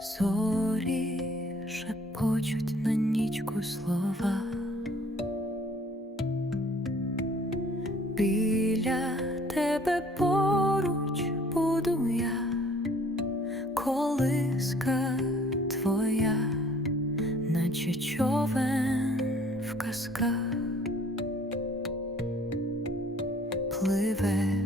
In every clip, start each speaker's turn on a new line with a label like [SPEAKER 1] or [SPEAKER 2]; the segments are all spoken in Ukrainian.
[SPEAKER 1] зорі шепочуть на нічку слова. Біля тебе поруч буду я, колиска твоя, наче човен в казках, пливе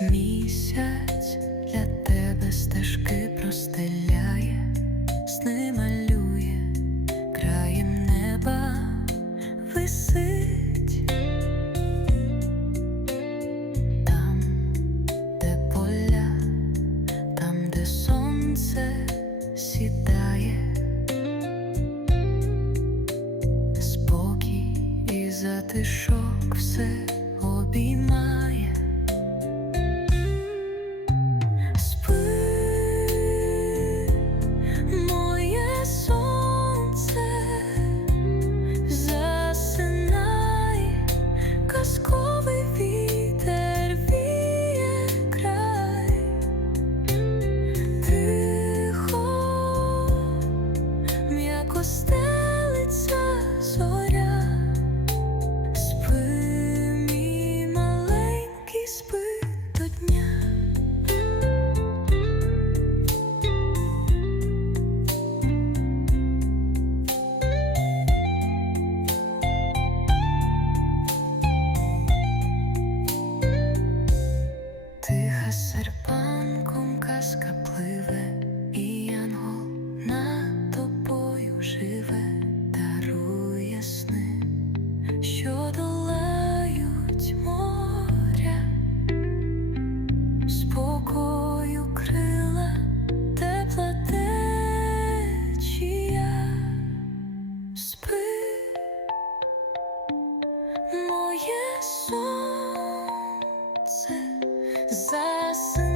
[SPEAKER 1] Місяць для тебе стежки простеляє, сни малює, краєм неба висить. Там, де поля, там, де сонце сідає, спокій і затишок все acercar. Cause I